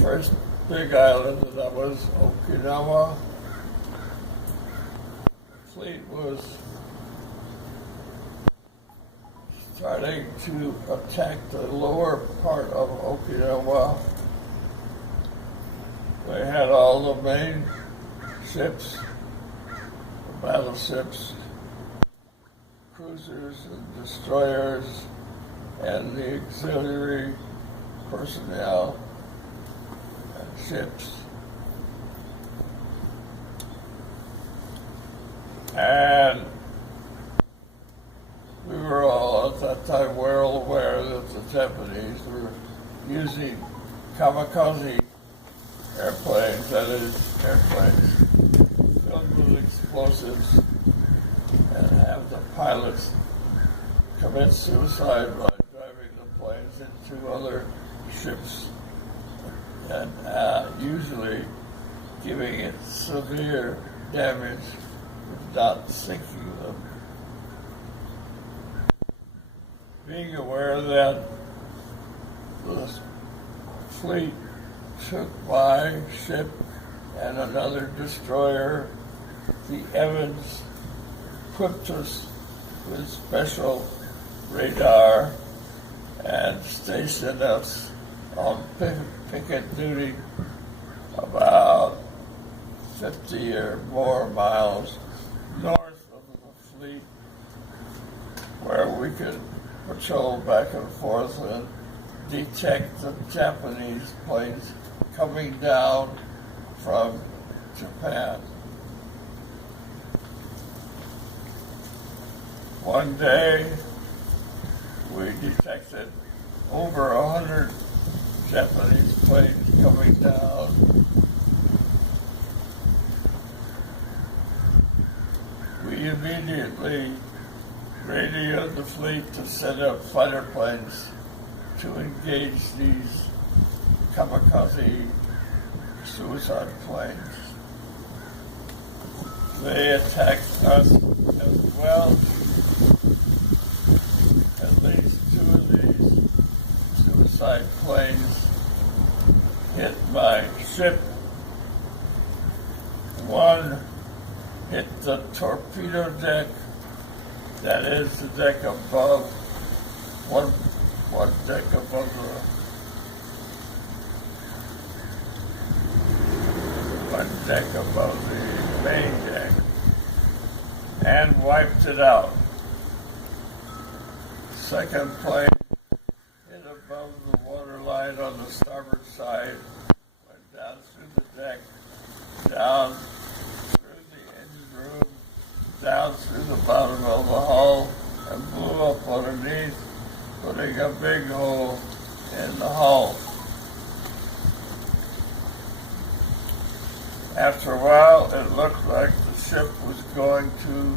first big island, and that was Okinawa. The fleet was starting to attack the lower part of Okinawa. They had all the main ships, the battleships, cruisers and destroyers, and the auxiliary personnel and ships. And we were all at that time well aware that the Japanese were using kamikaze airplanes, that is, airplanes filled with explosives, and have the pilots commit suicide by driving the planes into other ships and usually giving it severe damage if not sinking them. Being aware that the fleet took my ship and another destroyer, the Evans, equipped us with special radar and stationed us on picket duty about 50 or more miles north of the fleet, where we could patrol back and forth and detect the Japanese planes coming down from Japan. One day, we detected over 100 Japanese planes coming down. We immediately radioed the fleet to set up fighter planes to engage these kamikaze suicide planes. They attacked us as well. At least two of these suicide planes hit my ship. One hit the torpedo deck, that is the deck above, one deck above the main deck, and wiped it out. Second plane hit above the waterline on the starboard side, went down through the deck, down through the engine room, down through the bottom of the hull, and blew up underneath, putting a big hole in the hull. After a while, it looked like the ship was going to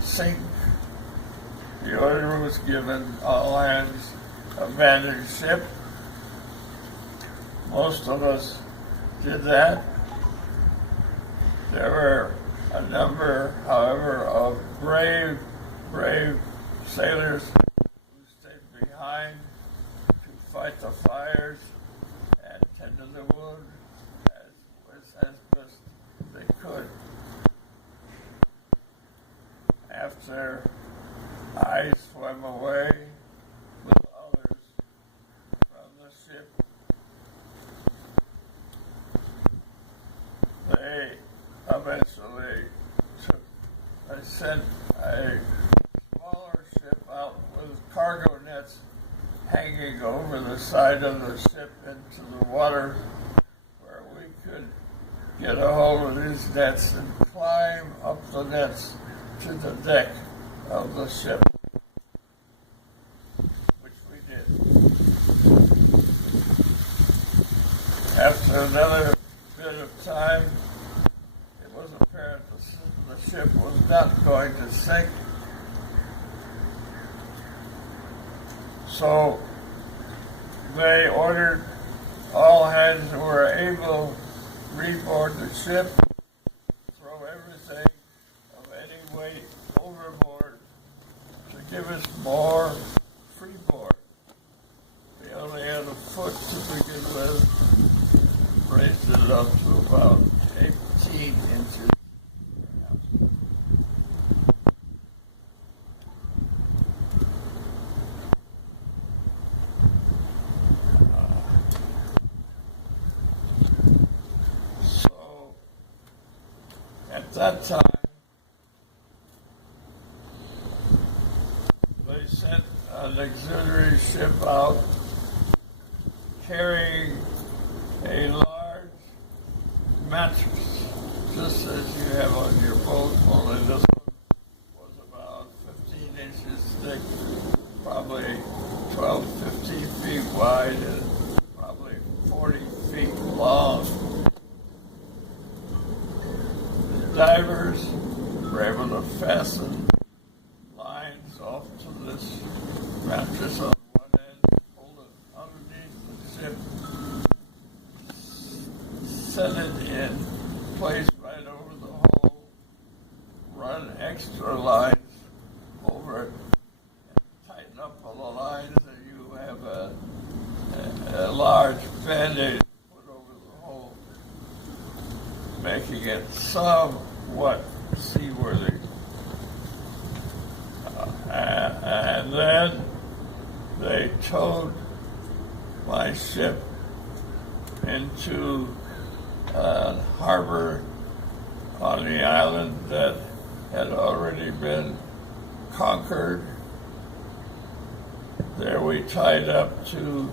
sink. The order was given, all hands abandon ship. Most of us did that. There were a number, however, of brave sailors who stayed behind to fight the fires and tend to the wound as best they could. After I swam away with others from the ship, they eventually sent a smaller ship out with cargo nets hanging over the side of the ship into the water, where we could get a hold of these nets and climb up the nets to the deck of the ship, which we did. After another bit of time, it was apparent the ship was not going to sink. So they ordered all hands who were able to reboard the ship, throw everything of any weight overboard to give us more freeboard. We only had a foot to begin with, raised it up to about 18 inches. So at that time, they sent an auxiliary ship out carrying a large mattress, just as you have on your boat, only this one was about 15 inches thick, probably 12, 15 feet wide, and probably 40 feet long. The divers were able to fasten lines off to this mattress on one end, hold it underneath the ship, set it in place right over the hole, run extra lines over it, and tighten up all the lines, and you have a large band-aid put over the hole, making it somewhat seaworthy. And then they towed my ship into a harbor on the island that had already been conquered. There we tied up to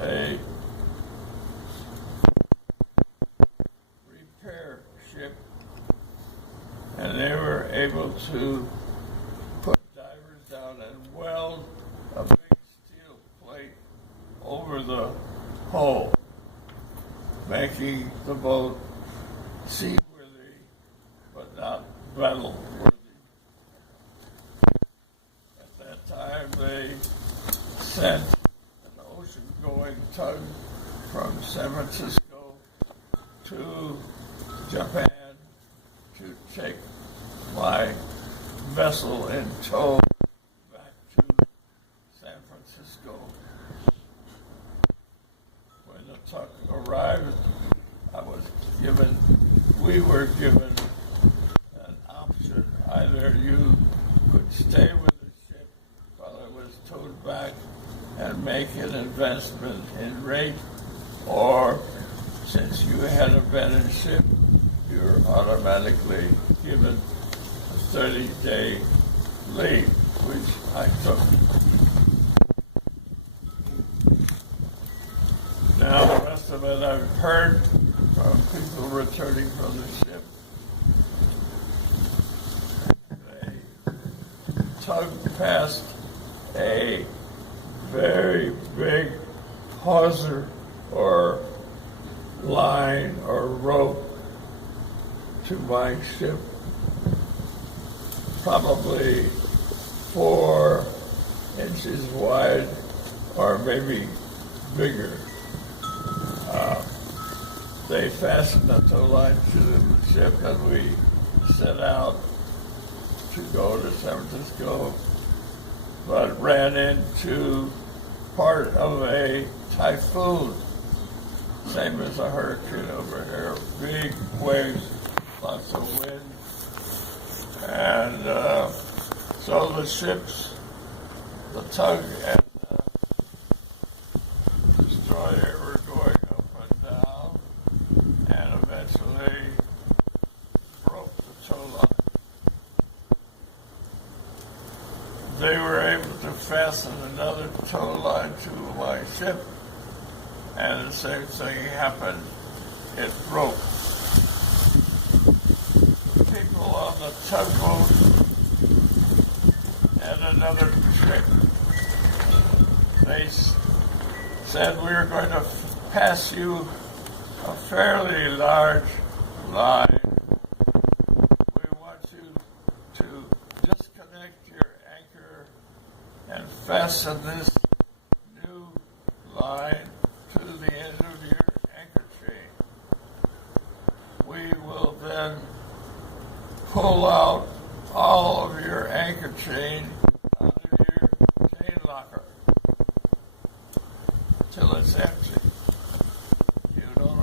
a repair ship, and they were able to put divers down and weld a big steel plate over the hull, making the boat seaworthy but not battle-worthy. At that time, they sent an ocean-going tug from San Francisco to Japan to take my vessel in tow back to San Francisco. When the tug arrived, we were given an option. Either you could stay with the ship while it was towed back and make an investment in rate, or since you had abandoned ship, you're automatically given a 30-day leave, which I took. Now the rest of it I've heard from people returning from the ship. The tug passed a very big hawser or line or rope to my ship, probably 4 inches wide or maybe bigger. They fastened a tow line to the ship, and we set out to go to San Francisco, but ran into part of a typhoon, same as a hurricane over here. Big waves, lots of wind, and so the ships, the tug and the destroyer, were going up and down, and eventually broke the tow line. They were able to fasten another tow line to my ship, and the same thing happened. It broke. People on the tugboat and another ship, they said, we are going to pass you a fairly large line. We want you to disconnect your anchor and fasten this new line to the end of your anchor chain. We will then pull out all of your anchor chain out of your chain locker till it's empty. You don't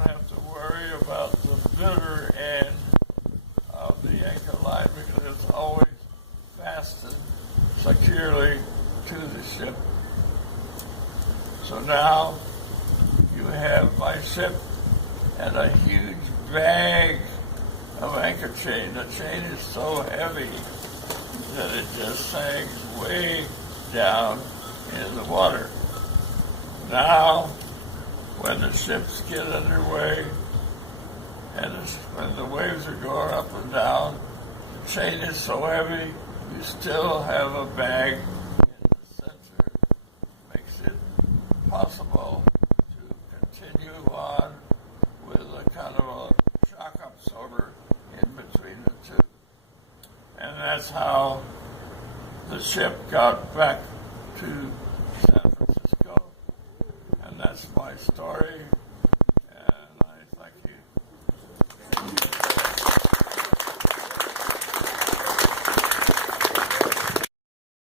my ship and a huge bag of anchor chain. The chain is so heavy that it just sags way down in the water. Now, when the ships get underway and when the waves are going up and down, the chain is so heavy, you still have a bag in the center. Makes it possible to continue on with a kind of a shock absorber in between the two. And that's how the ship got back to San Francisco. And that's my story.